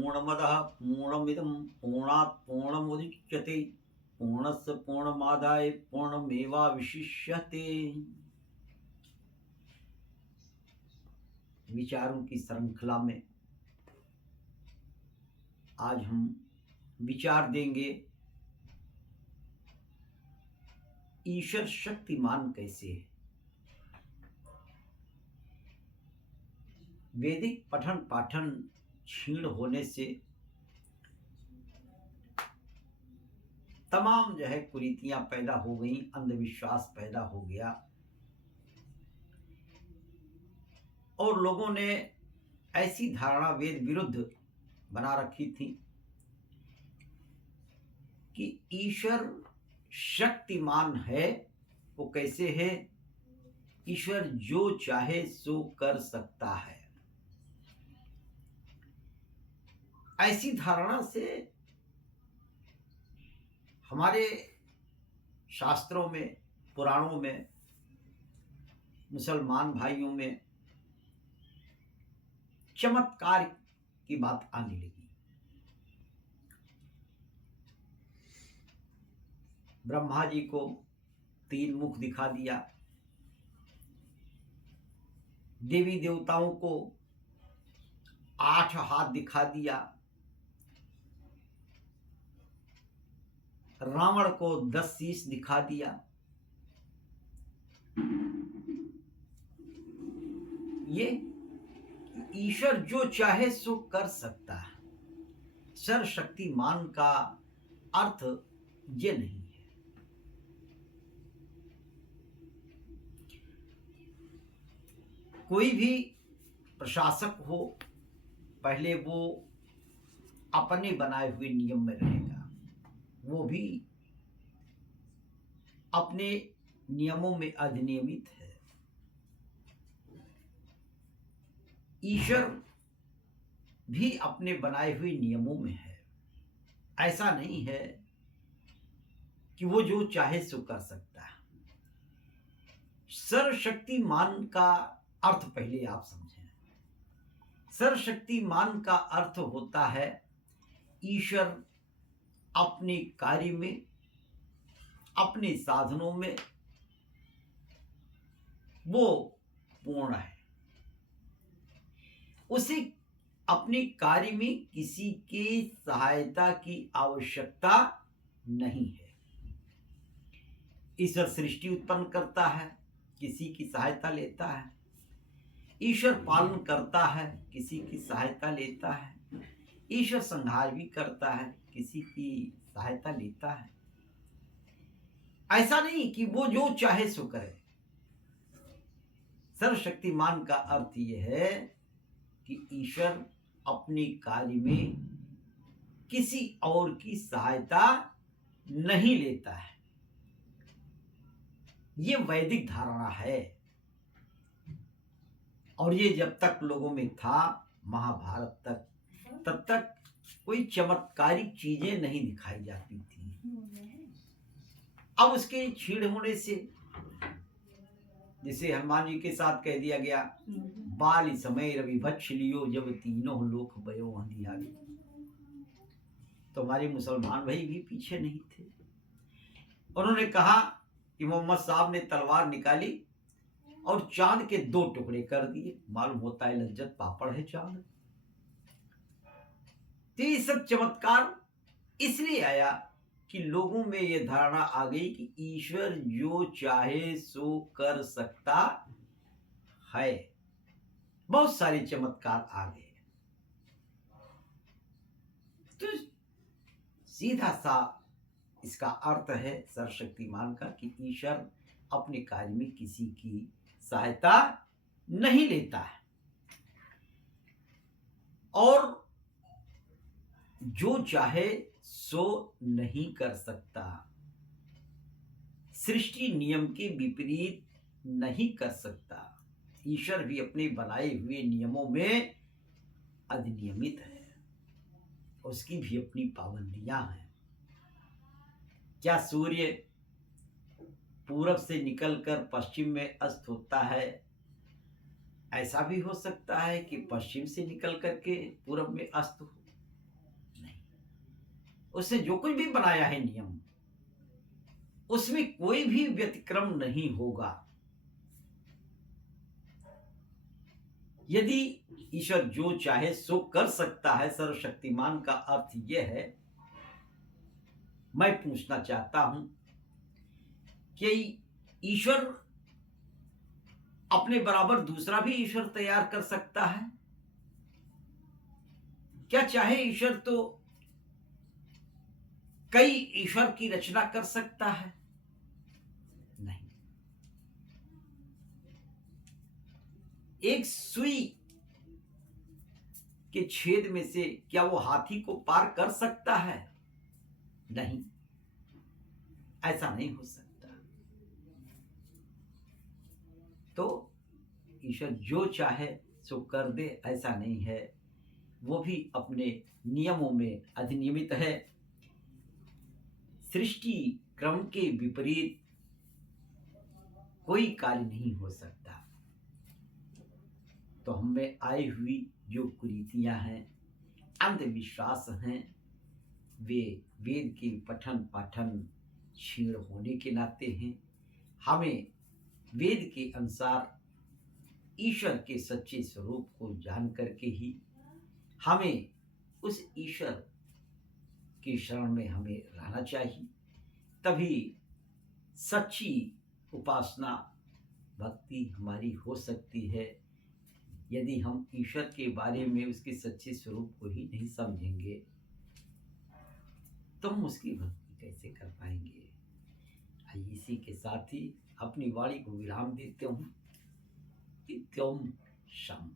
पूर्णमदः पूर्णमिदं पूर्णात् पूर्णमुदच्यते पूर्णस्य पूर्णमादाय पूर्णमेवावशिष्यते। विचारों की श्रृंखला में आज हम विचार देंगे ईश्वर शक्तिमान कैसे है। वैदिक पठन पाठन क्षीण होने से तमाम कुरीतियां पैदा हो गई, अंधविश्वास पैदा हो गया और लोगों ने ऐसी धारणा वेद विरुद्ध बना रखी थी कि ईश्वर शक्तिमान है। वो कैसे है? ईश्वर जो चाहे सो कर सकता है। ऐसी धारणा से हमारे शास्त्रों में, पुराणों में, मुसलमान भाइयों में चमत्कार की बात आने लगी। ब्रह्मा जी को 3 मुख दिखा दिया, देवी देवताओं को 8 हाथ दिखा दिया, रावण को 10 शीश दिखा दिया। ये ईश्वर जो चाहे सो कर सकता है। सर्वशक्तिमान का अर्थ ये नहीं है। कोई भी प्रशासक हो, पहले वो अपने बनाए हुए नियम में रहेगा, वो भी अपने नियमों में अधिनियमित है। ईश्वर भी अपने बनाए हुए नियमों में है। ऐसा नहीं है कि वो जो चाहे सो कर सकता है। सर्वशक्तिमान का अर्थ पहले आप समझें। सर्वशक्तिमान का अर्थ होता है ईश्वर अपने कार्य में, अपने साधनों में वो पूर्ण है। उसे अपने कार्य में किसी के सहायता की आवश्यकता नहीं है। ईश्वर सृष्टि उत्पन्न करता है, किसी की सहायता लेता है। ईश्वर पालन करता है, किसी की सहायता लेता है। ईश्वर संहार भी करता है, किसी की सहायता लेता है। ऐसा नहीं कि वो जो चाहे सो करे। सर्वशक्तिमान का अर्थ यह है कि ईश्वर अपने कार्य में किसी और की सहायता नहीं लेता है। ये वैदिक धारणा है और ये जब तक लोगों में था, महाभारत तक, तब तक कोई चमत्कारिक चीजें नहीं दिखाई जाती थी। अब उसके छीड़ होने से, जिसे हनुमान जी के साथ कह दिया गया, बाल समय रवि भक्ष लियो जब तीनों लोक भयो अंधियारे। तो हमारे मुसलमान भाई भी पीछे नहीं थे। उन्होंने कहा कि मोहम्मद साहब ने तलवार निकाली और चांद के 2 टुकड़े कर दिए। मालूम होता है लज्जत पापड़ है चांद। तो ये सब चमत्कार इसलिए आया कि लोगों में ये धारणा आ गई कि ईश्वर जो चाहे सो कर सकता है। बहुत सारे चमत्कार आ गए। तो सीधा सा इसका अर्थ है सर्वशक्तिमान का कि ईश्वर अपने कार्य में किसी की सहायता नहीं लेता है और जो चाहे सो नहीं कर सकता। सृष्टि नियम के विपरीत नहीं कर सकता। ईश्वर भी अपने बनाए हुए नियमों में अधिनियमित है। उसकी भी अपनी पाबंदियां हैं। क्या सूर्य पूरब से निकलकर पश्चिम में अस्त होता है? ऐसा भी हो सकता है कि पश्चिम से निकल करके पूरब में अस्त हो। उसने जो कुछ भी बनाया है नियम, उसमें कोई भी व्यतिक्रम नहीं होगा। यदि ईश्वर जो चाहे सो कर सकता है, सर्वशक्तिमान का अर्थ यह है, मैं पूछना चाहता हूं कि ईश्वर अपने बराबर दूसरा भी ईश्वर तैयार कर सकता है? क्या चाहे ईश्वर तो कई ईश्वर की रचना कर सकता है? नहीं। एक सुई के छेद में से क्या वो हाथी को पार कर सकता है? नहीं, ऐसा नहीं हो सकता। तो ईश्वर जो चाहे सो कर दे, ऐसा नहीं है। वो भी अपने नियमों में अधिनियमित है। सृष्टि क्रम के विपरीत कोई कार्य नहीं हो सकता। तो हमें आई हुई जो कुरीतियां हैं, अंधविश्वास हैं, वे वेद के पठन पाठन क्षीण होने के नाते हैं। हमें वेद के अनुसार ईश्वर के सच्चे स्वरूप को जान करके ही हमें उस ईश्वर की शरण में हमें रहना चाहिए। तभी सच्ची उपासना भक्ति हमारी हो सकती है। यदि हम ईश्वर के बारे में उसके सच्चे स्वरूप को ही नहीं समझेंगे तो हम उसकी भक्ति कैसे कर पाएंगे। इसी के साथ ही अपनी वाणी को विराम देते हूँ। नित्यम शम।